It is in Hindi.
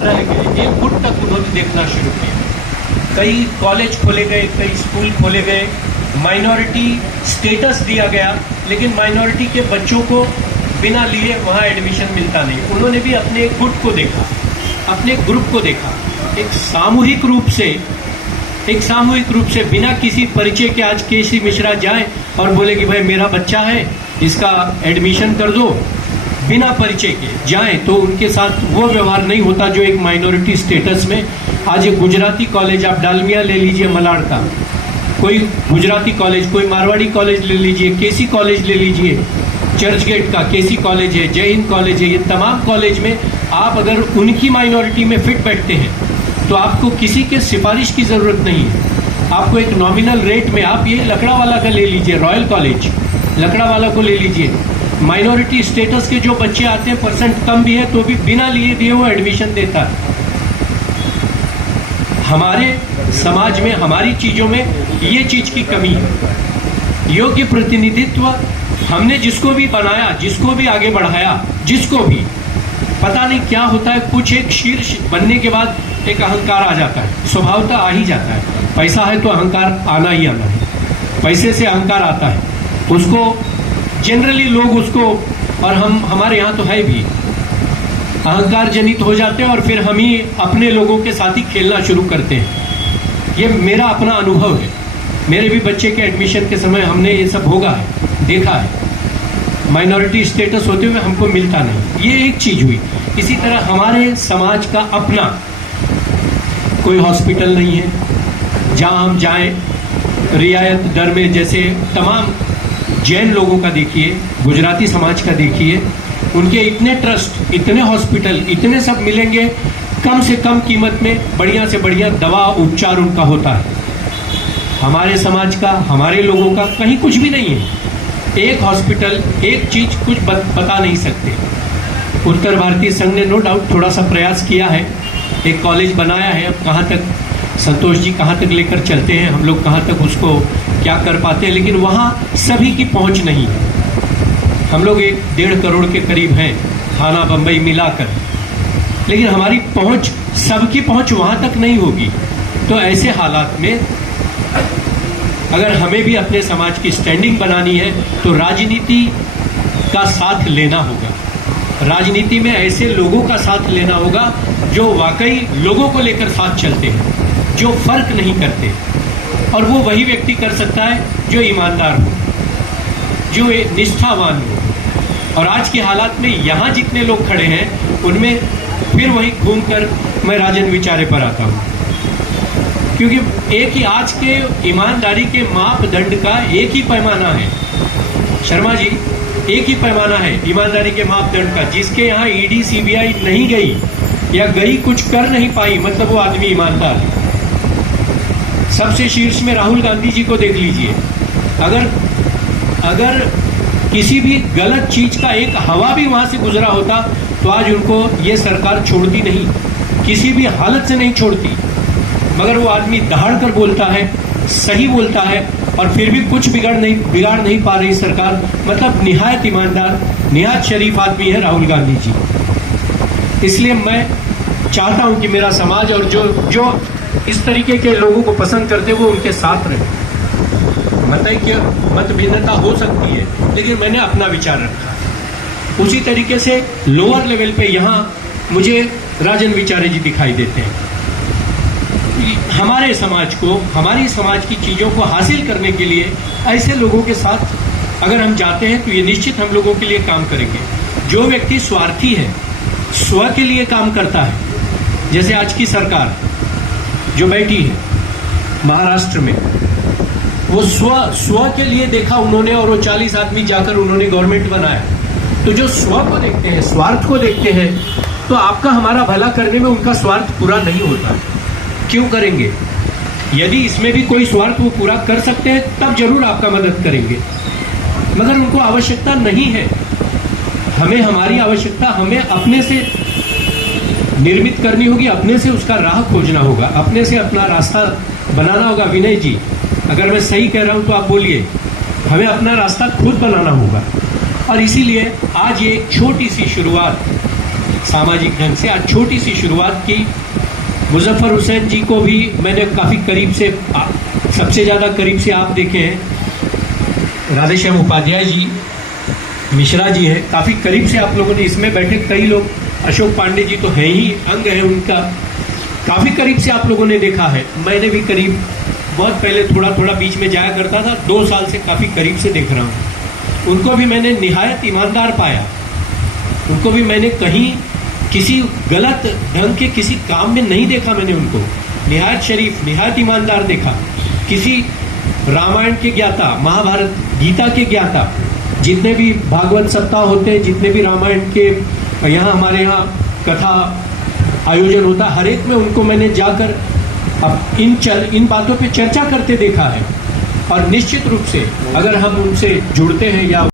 रह गए, 1 फुट तक उन्होंने देखना शुरू किया। कई कॉलेज खोले गए, कई स्कूल खोले गए, माइनॉरिटी स्टेटस दिया गया, लेकिन माइनॉरिटी के बच्चों को बिना लिए वहाँ एडमिशन मिलता नहीं। उन्होंने भी अपने एक गुट को देखा, अपने ग्रुप को देखा, एक सामूहिक रूप से बिना किसी परिचय के आज केसी मिश्रा जाए और बोले कि भाई मेरा बच्चा है, इसका एडमिशन कर दो, बिना परिचय के जाए, तो उनके साथ वो व्यवहार नहीं होता जो एक माइनॉरिटी स्टेटस में। आज एक गुजराती कॉलेज, आप डालमिया ले लीजिए मलाड का, कोई गुजराती कॉलेज, कोई मारवाड़ी कॉलेज ले लीजिए, केसी कॉलेज ले लीजिए, चर्चगेट का केसी कॉलेज है, जय हिंद कॉलेज है, ये तमाम कॉलेज में आप अगर उनकी माइनॉरिटी में फिट बैठते हैं तो आपको किसी के सिफारिश की ज़रूरत नहीं है। आपको एक नॉमिनल रेट में, आप ये लकड़ावाला का ले लीजिए, रॉयल कॉलेज लकड़ावाला को ले लीजिए, माइनॉरिटी स्टेटस के जो बच्चे आते हैं, परसेंट कम भी है तो भी बिना लिए दिए वो एडमिशन देता है। हमारे समाज में, हमारी चीज़ों में ये चीज़ की कमी है। योग्य प्रतिनिधित्व हमने जिसको भी बनाया, जिसको भी आगे बढ़ाया, जिसको भी, पता नहीं क्या होता है, कुछ एक शीर्ष बनने के बाद एक अहंकार आ जाता है, स्वभावतः आ ही जाता है। पैसा है तो अहंकार आना ही आना है, पैसे से अहंकार आता है, उसको जनरली लोग उसको, और हमारे यहाँ तो है भी, अहंकार जनित हो जाते हैं और फिर हम ही अपने लोगों के साथ ही खेलना शुरू करते हैं। ये मेरा अपना अनुभव है, मेरे भी बच्चे के एडमिशन के समय हमने ये सब भोगा है, देखा है। माइनॉरिटी स्टेटस होते हुए हमको मिलता नहीं, ये एक चीज हुई। इसी तरह हमारे समाज का अपना कोई हॉस्पिटल नहीं है जहां हम जाएं रियायत दर में, जैसे तमाम जैन लोगों का देखिए, गुजराती समाज का देखिए, उनके इतने ट्रस्ट, इतने हॉस्पिटल, इतने सब मिलेंगे, कम से कम कीमत में बढ़िया से बढ़िया दवा उपचार उनका होता है। हमारे समाज का, हमारे लोगों का कहीं कुछ भी नहीं है। एक हॉस्पिटल, एक चीज कुछ बता नहीं सकते। उत्तर भारतीय संघ ने नो डाउट थोड़ा सा प्रयास किया है, एक कॉलेज बनाया है। अब कहाँ तक संतोष जी कहाँ तक लेकर चलते हैं, हम लोग कहाँ तक उसको क्या कर पाते हैं, लेकिन वहाँ सभी की पहुँच नहीं है। हम लोग 1-1.5 करोड़ के करीब हैं, थाना बम्बई मिलाकर, लेकिन हमारी पहुँच, सबकी पहुँच वहाँ तक नहीं होगी। तो ऐसे हालात में अगर हमें भी अपने समाज की स्टैंडिंग बनानी है तो राजनीति का साथ लेना होगा। राजनीति में ऐसे लोगों का साथ लेना होगा जो वाकई लोगों को लेकर साथ चलते हैं, जो फर्क नहीं करते, और वो वही व्यक्ति कर सकता है जो ईमानदार हो, जो निष्ठावान हो। और आज के हालात में यहाँ जितने लोग खड़े हैं उनमें फिर वही घूमकर मैं राजन विचारे पर आता हूँ, क्योंकि एक ही आज के ईमानदारी के मापदंड का एक ही पैमाना है। शर्मा जी, एक ही पैमाना है ईमानदारी के मापदंड का। जिसके यहाँ ईडी सीबीआई नहीं गई या गई कुछ कर नहीं पाई, मतलब वो आदमी ईमानदार है। सबसे शीर्ष में राहुल गांधी जी को देख लीजिए, अगर किसी भी गलत चीज का एक हवा भी वहां से गुजरा होता तो आज उनको ये सरकार छोड़ती नहीं, किसी भी हालत से नहीं छोड़ती। मगर वो आदमी दहाड़ कर बोलता है, सही बोलता है, और फिर भी कुछ बिगाड़ नहीं पा रही सरकार। मतलब निहायत ईमानदार, निहायत शरीफ आदमी है राहुल गांधी जी। इसलिए मैं चाहता हूं कि मेरा समाज और जो इस तरीके के लोगों को पसंद करते वो उनके साथ रहे। मत भिन्नता हो सकती है, लेकिन मैंने अपना विचार रखा। उसी तरीके से लोअर लेवल पे यहाँ मुझे राजन विचारे जी दिखाई देते हैं। हमारे समाज को, हमारी समाज की चीज़ों को हासिल करने के लिए ऐसे लोगों के साथ अगर हम जाते हैं तो ये निश्चित हम लोगों के लिए काम करेंगे। जो व्यक्ति स्वार्थी है, स्व के लिए काम करता है, जैसे आज की सरकार जो बैठी है महाराष्ट्र में, वो स्व के लिए देखा उन्होंने, और वो 40 आदमी जाकर उन्होंने गवर्नमेंट बनाया। तो जो स्व को देखते हैं, स्वार्थ को देखते हैं, तो आपका हमारा भला करने में उनका स्वार्थ पूरा नहीं होता। क्यों करेंगे? यदि इसमें भी कोई स्वार्थ वो पूरा कर सकते हैं तब जरूर आपका मदद करेंगे, मगर उनको आवश्यकता नहीं है। हमें हमारी आवश्यकता हमें अपने से निर्मित करनी होगी, अपने से उसका राह खोजना होगा, अपने से अपना रास्ता बनाना होगा। विनय जी, अगर मैं सही कह रहा हूं तो आप बोलिए, हमें अपना रास्ता खुद बनाना होगा। और इसीलिए आज ये छोटी सी शुरुआत सामाजिक ढंग से। आज छोटी सी शुरुआत की। मुजफ्फर हुसैन जी को भी मैंने काफ़ी करीब से, सबसे ज़्यादा करीब से आप देखे हैं। राधेश्याम उपाध्याय जी, मिश्रा जी हैं, काफ़ी करीब से आप लोगों ने, इसमें बैठे कई लोग, अशोक पांडे जी तो हैं ही, अंग है उनका, काफ़ी करीब से आप लोगों ने देखा है। मैंने भी करीब, बहुत पहले थोड़ा थोड़ा बीच में जाया करता था, 2 साल से काफ़ी करीब से देख रहा हूँ। उनको भी मैंने निहायत ईमानदार पाया। उनको भी मैंने कहीं किसी गलत ढंग के किसी काम में नहीं देखा। मैंने उनको निहायत शरीफ, निहायत ईमानदार देखा। किसी रामायण के ज्ञाता, महाभारत गीता के ज्ञाता, जितने भी भागवत सप्ताह होते हैं, जितने भी रामायण के यहाँ हमारे यहाँ कथा आयोजन होता, हर एक में उनको मैंने जाकर अब इन बातों पे चर्चा करते देखा है। और निश्चित रूप से अगर हम उनसे जुड़ते हैं या